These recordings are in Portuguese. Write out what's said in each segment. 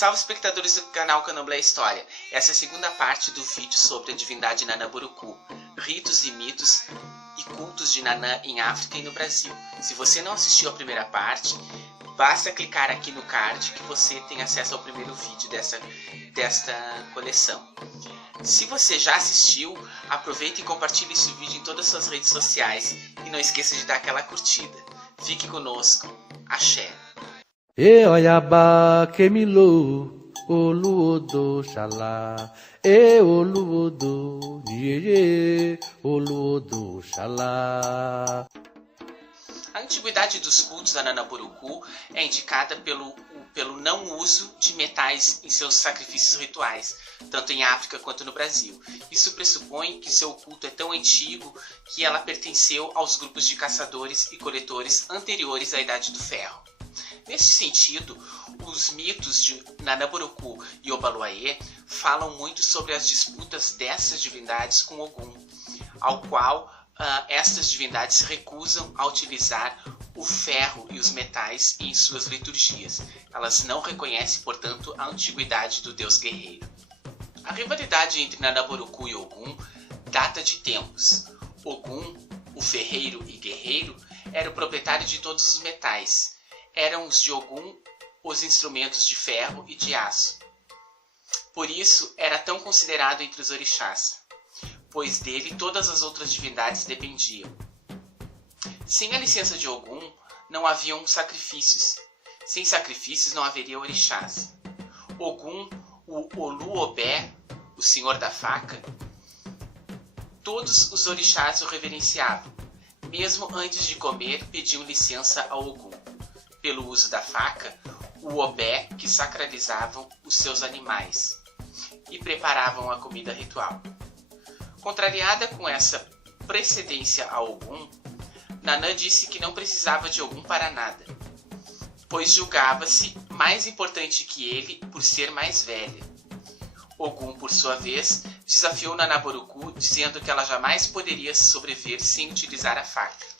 Salve espectadores do canal Candomblé História. Essa é a segunda parte do vídeo sobre a divindade Nanã-Borucu, ritos e mitos e cultos de Nanã em África e no Brasil. Se você não assistiu a primeira parte, basta clicar aqui no card que você tem acesso ao primeiro vídeo desta coleção. Se você já assistiu, aproveite e compartilhe esse vídeo em todas as suas redes sociais e não esqueça de dar aquela curtida. Fique conosco. Axé. E Oyaba Kemilo, Oluodo Xalá, E Oluodo, Iê, Oluodo Xalá. A antiguidade dos cultos da Nanã-Borucu é indicada pelo não uso de metais em seus sacrifícios rituais, tanto em África quanto no Brasil. Isso pressupõe que seu culto é tão antigo que ela pertenceu aos grupos de caçadores e coletores anteriores à Idade do Ferro. Nesse sentido, os mitos de Nanã-Borucu e Obaluayê falam muito sobre as disputas dessas divindades com Ogum, ao qual estas divindades se recusam a utilizar o ferro e os metais em suas liturgias. Elas não reconhecem, portanto, a antiguidade do deus guerreiro. A rivalidade entre Nanã-Borucu e Ogum data de tempos. Ogum, o ferreiro e guerreiro, era o proprietário de todos os metais. Eram os de Ogum os instrumentos de ferro e de aço. Por isso, era tão considerado entre os orixás, pois dele todas as outras divindades dependiam. Sem a licença de Ogum, não haviam sacrifícios. Sem sacrifícios, não haveria orixás. Ogum, o Olu-Obé, o senhor da faca, todos os orixás o reverenciavam. Mesmo antes de comer, pediam licença ao Ogum. Pelo uso da faca, o Obé que sacralizavam os seus animais e preparavam a comida ritual. Contrariada com essa precedência a Ogum, Nanã disse que não precisava de Ogum para nada, pois julgava-se mais importante que ele por ser mais velha. Ogum, por sua vez, desafiou Nanã-Borucu, dizendo que ela jamais poderia sobreviver sem utilizar a faca.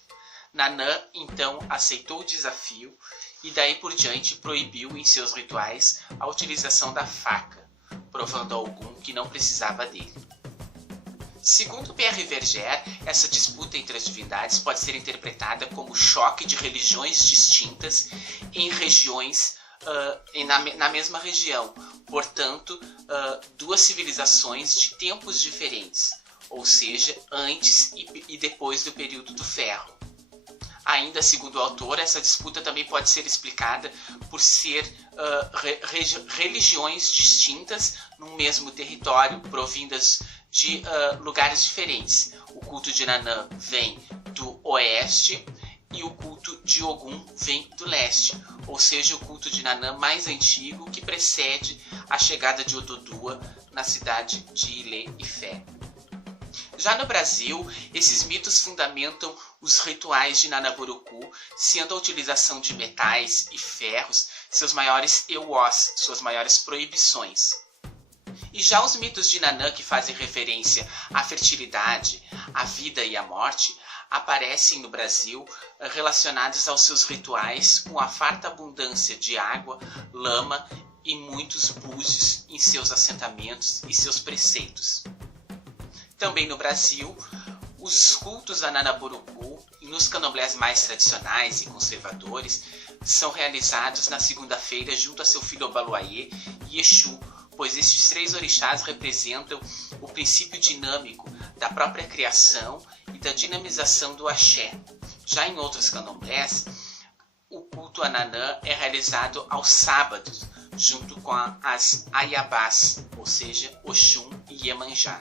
Nanã, então, aceitou o desafio e daí por diante proibiu em seus rituais a utilização da faca, provando a Ogum que não precisava dele. Segundo Pierre Verger, essa disputa entre as divindades pode ser interpretada como choque de religiões distintas em regiões na mesma região, portanto, duas civilizações de tempos diferentes, ou seja, antes e depois do período do Ferro. Ainda segundo o autor, essa disputa também pode ser explicada por ser religiões distintas num mesmo território, provindas de lugares diferentes. O culto de Nanã vem do oeste e o culto de Ogum vem do leste, ou seja, o culto de Nanã mais antigo que precede a chegada de Ododua na cidade de Ilê-Ifé. Já no Brasil, esses mitos fundamentam os rituais de Nanã-Borucu, sendo a utilização de metais e ferros seus maiores euós, suas maiores proibições. E já os mitos de Nanã, que fazem referência à fertilidade, à vida e à morte, aparecem no Brasil relacionados aos seus rituais com a farta abundância de água, lama e muitos búzios em seus assentamentos e seus preceitos. Também no Brasil, os cultos a Nanã-Borucu, nos candomblés mais tradicionais e conservadores, são realizados na segunda-feira junto a seu filho Obaluayê e Exu, pois estes três orixás representam o princípio dinâmico da própria criação e da dinamização do axé. Já em outros candomblés, o culto a Nanã é realizado aos sábados, junto com as Ayabás, ou seja, Oxum e Iemanjá.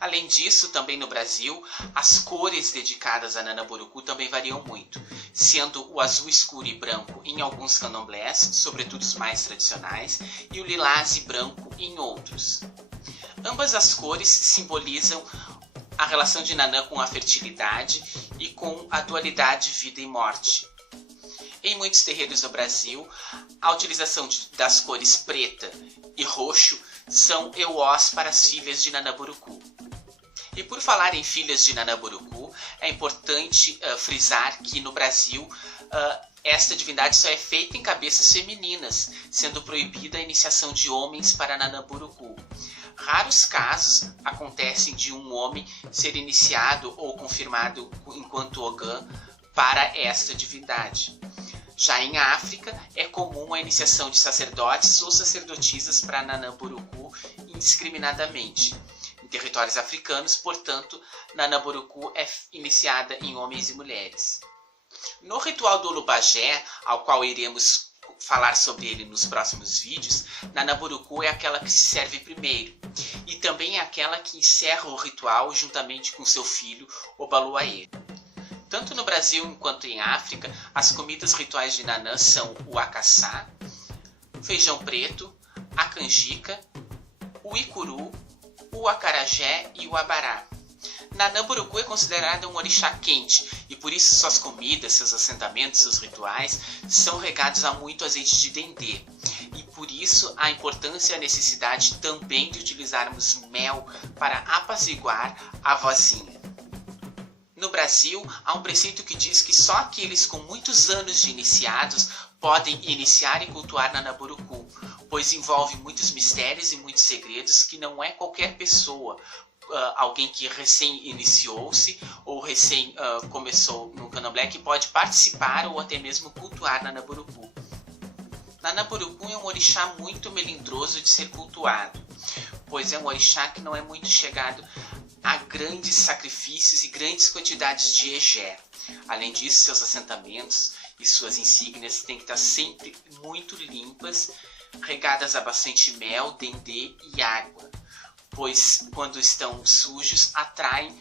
Além disso, também no Brasil, as cores dedicadas a Nanã-Borucu também variam muito, sendo o azul escuro e branco em alguns candomblés, sobretudo os mais tradicionais, e o lilás e branco em outros. Ambas as cores simbolizam a relação de Nanã com a fertilidade e com a dualidade vida e morte. Em muitos terreiros do Brasil, a utilização das cores preta e roxo são euós para as filhas de Nanã-Borucu. E por falar em filhas de Nanã-Borucu, é importante frisar que no Brasil Esta divindade só é feita em cabeças femininas, sendo proibida a iniciação de homens para Nanamburucu. Raros casos acontecem de um homem ser iniciado ou confirmado enquanto Ogã para esta divindade. Já em África, é comum a iniciação de sacerdotes ou sacerdotisas para Nanamburucu indiscriminadamente. Em territórios africanos, portanto, Nanamburucu é iniciada em homens e mulheres. No ritual do Olubagé, ao qual iremos falar sobre ele nos próximos vídeos, Nanamburucu é aquela que se serve primeiro, e também é aquela que encerra o ritual juntamente com seu filho, Obaluaê. Tanto no Brasil quanto em África, as comidas rituais de Nanã são o acaçá, o feijão preto, a canjica, o icuru, o acarajé e o abará. Nanamburucu é considerado um orixá quente e por isso suas comidas, seus assentamentos, seus rituais são regados a muito azeite de dendê. E por isso a importância e a necessidade também de utilizarmos mel para apaziguar a vozinha. No Brasil, há um preceito que diz que só aqueles com muitos anos de iniciados podem iniciar e cultuar Nanamburucu, pois envolve muitos mistérios e muitos segredos que não é qualquer pessoa, alguém que recém iniciou-se ou recém começou no candomblé, que pode participar ou até mesmo cultuar Nanamburucu. Nanamburucu é um orixá muito melindroso de ser cultuado, pois é um orixá que não é muito chegado a grandes sacrifícios e grandes quantidades de egé. Além disso, seus assentamentos e suas insígnias têm que estar sempre muito limpas, regadas a bastante mel, dendê e água, pois quando estão sujos atraem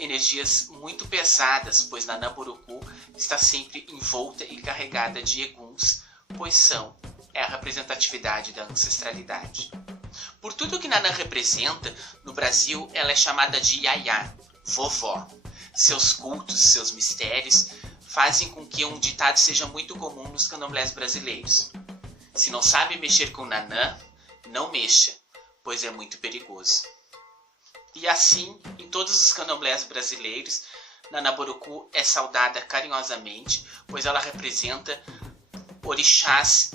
energias muito pesadas, pois Nanamburucu está sempre envolta e carregada de eguns, pois é a representatividade da ancestralidade. Por tudo que Nanã representa, no Brasil ela é chamada de Yayá, vovó. Seus cultos, seus mistérios fazem com que um ditado seja muito comum nos candomblés brasileiros. Se não sabe mexer com Nanã, não mexa, pois é muito perigoso. E assim, em todos os candomblés brasileiros, Nanamburucu é saudada carinhosamente, pois ela representa orixás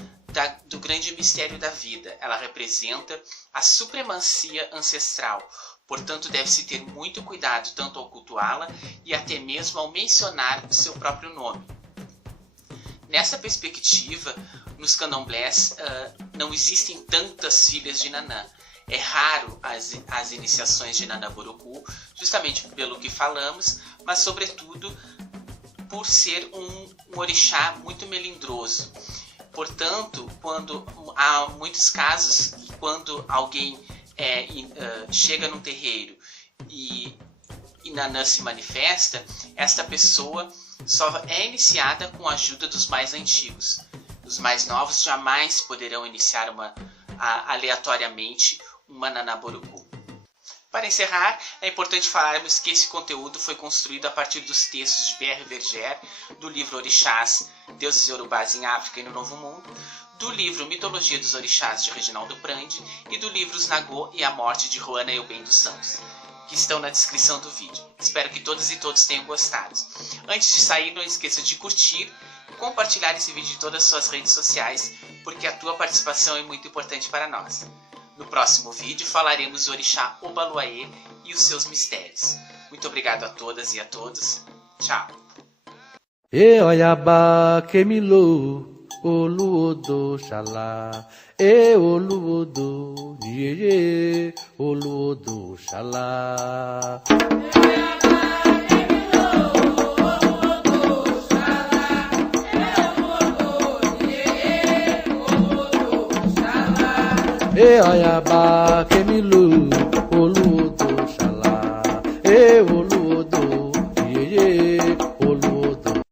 do grande mistério da vida. Ela representa a supremacia ancestral. Portanto, deve-se ter muito cuidado tanto ao cultuá-la e até mesmo ao mencionar o seu próprio nome. Nessa perspectiva, nos candomblés não existem tantas filhas de Nanã. É raro as iniciações de Nanamburucu, justamente pelo que falamos, mas sobretudo por ser um orixá muito melindroso. Portanto, há muitos casos que quando alguém chega num terreiro e Nanã se manifesta, esta pessoa só é iniciada com a ajuda dos mais antigos. Os mais novos jamais poderão iniciar aleatoriamente uma Nanamburucu. Para encerrar, é importante falarmos que esse conteúdo foi construído a partir dos textos de B.R. Verger, do livro Orixás, Deuses Yorubás em África e no Novo Mundo, do livro Mitologia dos Orixás, de Reginaldo Prandi, e do livro Os Nagô e a Morte, de Juana Eubem dos Santos, que estão na descrição do vídeo. Espero que todas e todos tenham gostado. Antes de sair, não esqueça de curtir e compartilhar esse vídeo em todas as suas redes sociais, porque a tua participação é muito importante para nós. No próximo vídeo falaremos do orixá Obaluaê e os seus mistérios. Muito obrigado a todas e a todos. Tchau. E Oyaba Kemilo, Oluodo Xalá. E Oluodo, Iê, Oluodo Xalá. E Oyaba Kemilo.